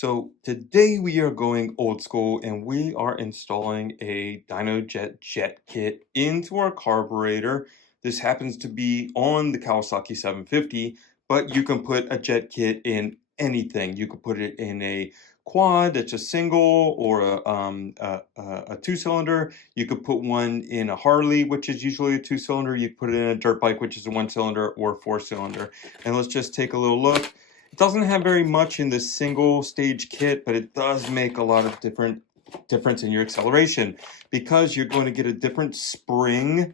So today we are going old school and we are installing a DynoJet jet kit into our carburetor. This happens to be on the Kawasaki 750, but you can put a jet kit in anything. You could put it in a quad that's a single or a two-cylinder. You could put one in a Harley, which is usually a two-cylinder. You could put it in a dirt bike, which is a one-cylinder or four-cylinder. And let's just take a little look. It doesn't have very much in the single stage kit, but it does make a lot of difference in your acceleration because you're going to get a different spring,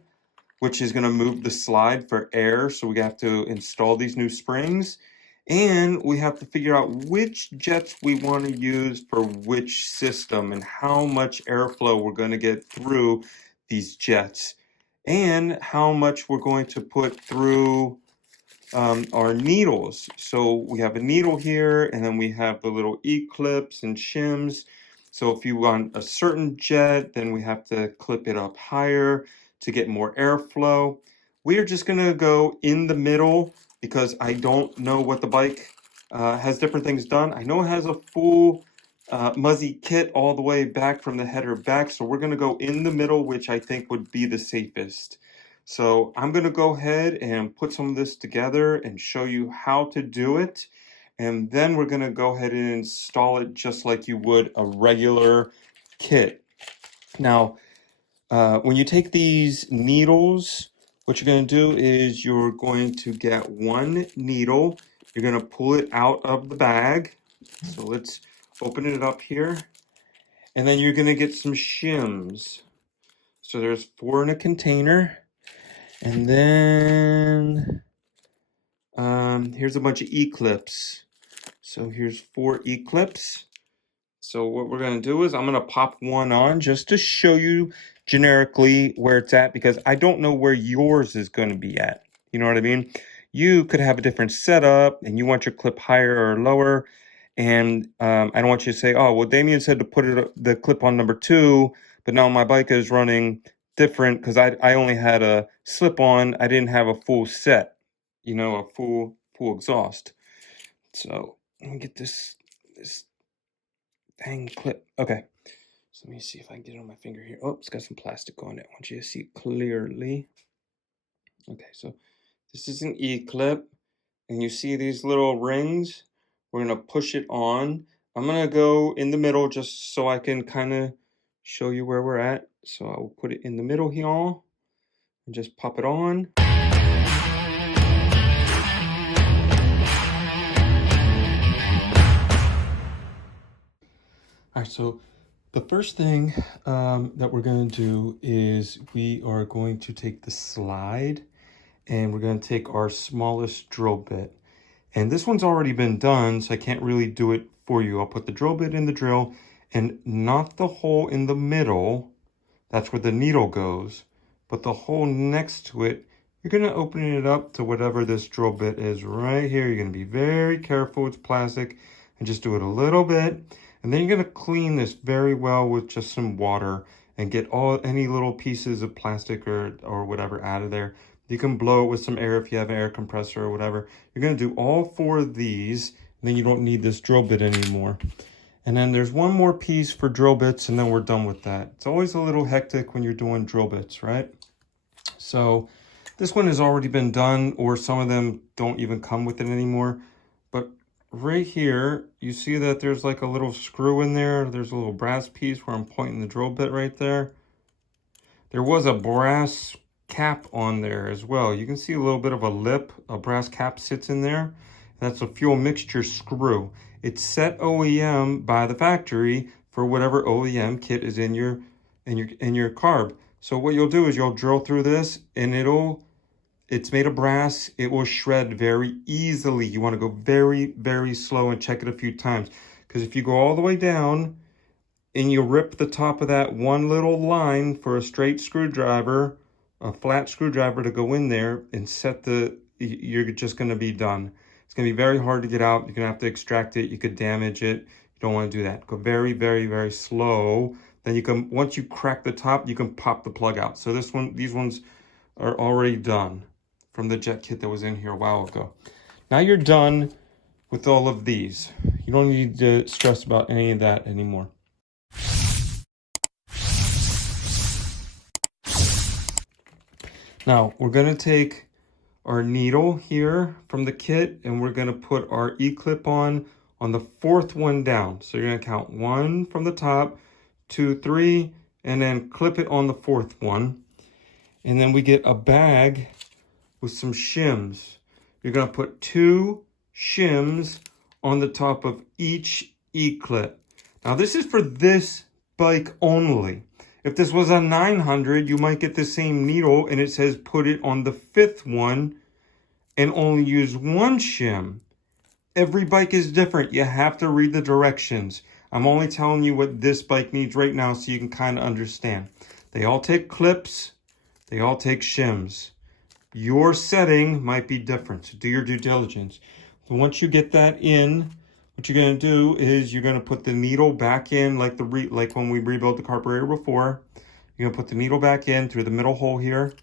which is going to move the slide for air. So we have to install these new springs, and we have to figure out which jets we want to use for which system and how much airflow we're going to get through these jets and how much we're going to put through our needles. So we have a needle here, and then we have the little E-clips and shims. So if you want a certain jet, then we have to clip it up higher to get more airflow. We are just gonna go in the middle because I don't know what the bike has different things done. I know it has a full Muzzy kit all the way back from the header back, so we're gonna go in the middle, which I think would be the safest. So I'm going to go ahead and put some of this together and show you how to do it. And then we're going to go ahead and install it just like you would a regular kit. Now, when you take these needles, what you're going to do is you're going to get one needle. You're going to pull it out of the bag. So let's open it up here. And then you're going to get some shims. So there's 4 in a container. And then here's a bunch of E-clips. So here's 4 E-clips. So what we're going to do is I'm going to pop one on just to show you generically where it's at, because I don't know where yours is going to be at. You know what I mean? You could have a different setup and you want your clip higher or lower. And I don't want you to say, oh, well, Damien said to put the clip on number 2, but now my bike is running different because I only had a slip-on. I didn't have a full set, you know, a full exhaust. So let me get this dang clip. Okay, so let me see if I can get it on my finger here. Oh, it's got some plastic on it. I want you to see it clearly. Okay, so this is an E-clip, and you see these little rings. We're gonna push it on. I'm gonna go in the middle just so I can kind of show you where we're at. So I will put it in the middle here and just pop it on. All right, so the first thing that we're going to do is we are going to take the slide and we're going to take our smallest drill bit. And this one's already been done, so I can't really do it for you. I'll put the drill bit in the drill and not the hole in the middle. That's where the needle goes. But the hole next to it, you're going to open it up to whatever this drill bit is right here. You're going to be very careful. It's plastic. And just do it a little bit. And then you're going to clean this very well with just some water and get any little pieces of plastic or whatever out of there. You can blow it with some air if you have an air compressor or whatever. You're going to do all 4 of these, and then you don't need this drill bit anymore. And then there's one more piece for drill bits, and then we're done with that. It's always a little hectic when you're doing drill bits, right? So this one has already been done, or some of them don't even come with it anymore. But right here, you see that there's like a little screw in there. There's a little brass piece where I'm pointing the drill bit right there. There was a brass cap on there as well. You can see a little bit of a lip, a brass cap sits in there. That's a fuel mixture screw. It's set OEM by the factory for whatever OEM kit is in your carb. So what you'll do is you'll drill through this and it's made of brass. It will shred very easily. You want to go very, very slow and check it a few times. Because if you go all the way down and you rip the top of that one little line for a straight screwdriver, a flat screwdriver to go in there and you're just going to be done. It's going to be very hard to get out. You're going to have to extract it. You could damage it. You don't want to do that. Go very, very, very slow. Then you can, once you crack the top, you can pop the plug out. So these ones are already done from the jet kit that was in here a while ago. Now you're done with all of these. You don't need to stress about any of that anymore. Now, we're going to take our needle here from the kit, and we're going to put our E-clip on the fourth one down. So you're going to count 1 from the top, 2, 3, and then clip it on the fourth one. And then we get a bag with some shims. You're going to put 2 shims on the top of each E-clip. Now this is for this bike only. If this was a 900, you might get the same needle and it says put it on the 5th one and only use 1 shim. Every bike is different. You have to read the directions. I'm only telling you what this bike needs right now so you can kind of understand. They all take clips. They all take shims. Your setting might be different, so do your due diligence. So once you get that in, what you're going to do is you're going to put the needle back in like when we rebuilt the carburetor before. You're going to put the needle back in through the middle hole here.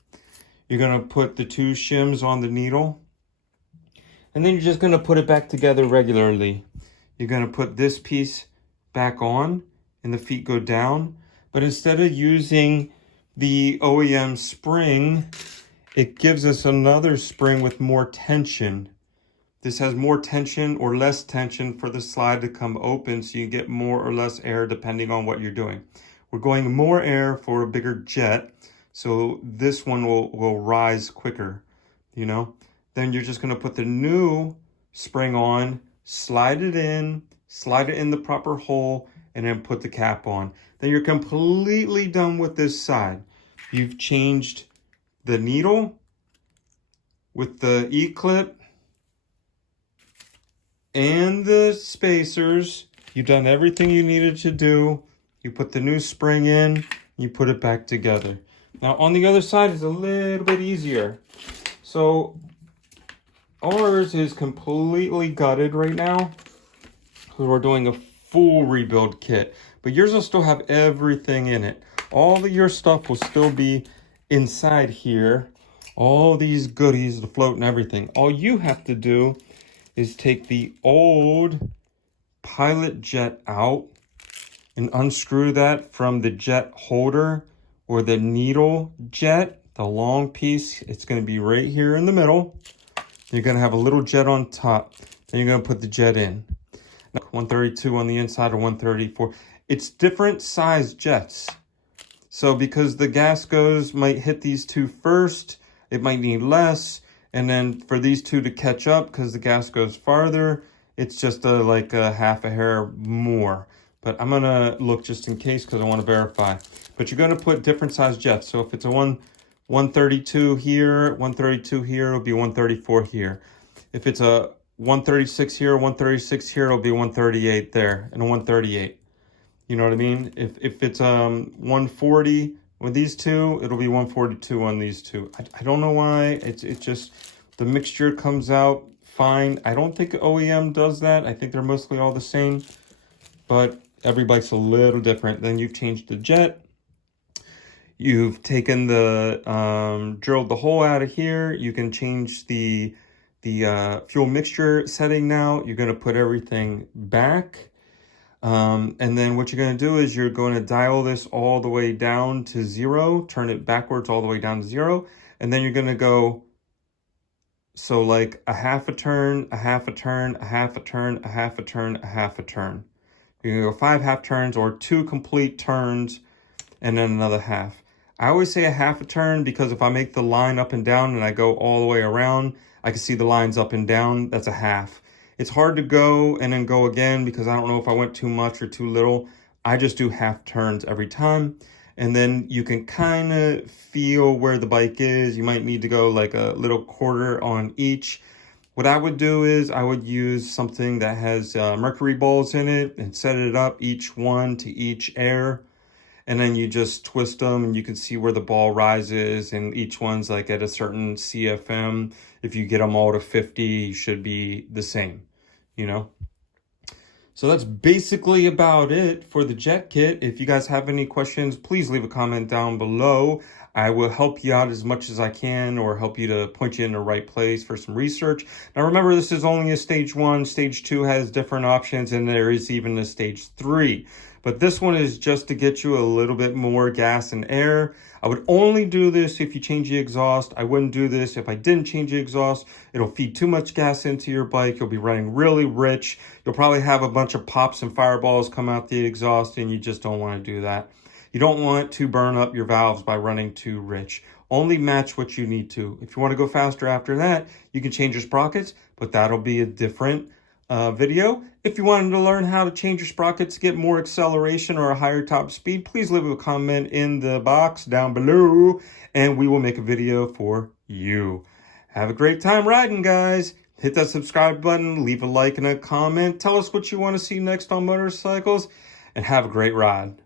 You're going to put the 2 shims on the needle. And then you're just going to put it back together regularly. You're going to put this piece back on and the feet go down. But instead of using the OEM spring, it gives us another spring with more tension. This has more tension or less tension for the slide to come open, so you get more or less air depending on what you're doing. We're going more air for a bigger jet, so this one will rise quicker, you know. Then you're just going to put the new spring on, slide it in the proper hole, and then put the cap on. Then you're completely done with this side. You've changed the needle with the E-clip and the spacers. You've done everything you needed to do. You put the new spring in, you put it back together. Now on the other side is a little bit easier. So ours is completely gutted right now because we're doing a full rebuild kit, but yours will still have everything in it. All of your stuff will still be inside here. All these goodies, the float and everything. All you have to do is take the old pilot jet out and unscrew that from the jet holder or the needle jet, the long piece. It's going to be right here in the middle. You're going to have a little jet on top. Then you're going to put the jet in. Now, 132 on the inside or 134. It's different size jets. So because the gas goes might hit these 2 first, it might need less. And then for these 2 to catch up, because the gas goes farther, it's just like a half a hair more. But I'm going to look just in case because I want to verify. But you're going to put different size jets. So if it's a 132 here, 132 here, it'll be 134 here. If it's a 136 here, 136 here, it'll be 138 there, and a 138. You know what I mean? If it's 140 with these 2, it'll be 142 on these 2. I don't know why. It's just the mixture comes out fine. I don't think OEM does that. I think they're mostly all the same, but every bike's a little different. Then you've changed the jet. You've taken the drilled the hole out of here. You can change the fuel mixture setting now. You're going to put everything back. And then what you're going to do is you're going to dial this all the way down to 0, turn it backwards all the way down to 0. And then you're going to go, so like a half a turn, a half a turn, a half a turn, a half a turn, a half a turn. You're going to go 5 half turns or 2 complete turns and then another half. I always say a half a turn because if I make the line up and down and I go all the way around, I can see the lines up and down. That's a half. It's hard to go and then go again because I don't know if I went too much or too little. I just do half turns every time. And then you can kind of feel where the bike is. You might need to go like a little quarter on each. What I would do is I would use something that has mercury balls in it and set it up each one to each air. And then you just twist them and you can see where the ball rises, and each one's like at a certain CFM. If you get them all to 50, you should be the same, you know? So that's basically about it for the jet kit. If you guys have any questions, please leave a comment down below. I will help you out as much as I can, or help you to point you in the right place for some research. Now remember, this is only a stage 1. Stage 2 has different options, and there is even a stage 3. But this one is just to get you a little bit more gas and air. I would only do this if you change the exhaust. I wouldn't do this if I didn't change the exhaust. It'll feed too much gas into your bike. You'll be running really rich. You'll probably have a bunch of pops and fireballs come out the exhaust, and you just don't want to do that. You don't want to burn up your valves by running too rich. Only match what you need to. If you want to go faster after that, you can change your sprockets, but that'll be a different video. If you wanted to learn how to change your sprockets to get more acceleration or a higher top speed, please leave a comment in the box down below, and we will make a video for you. Have a great time riding, guys. Hit that subscribe button, leave a like and a comment. Tell us what you want to see next on motorcycles, and have a great ride.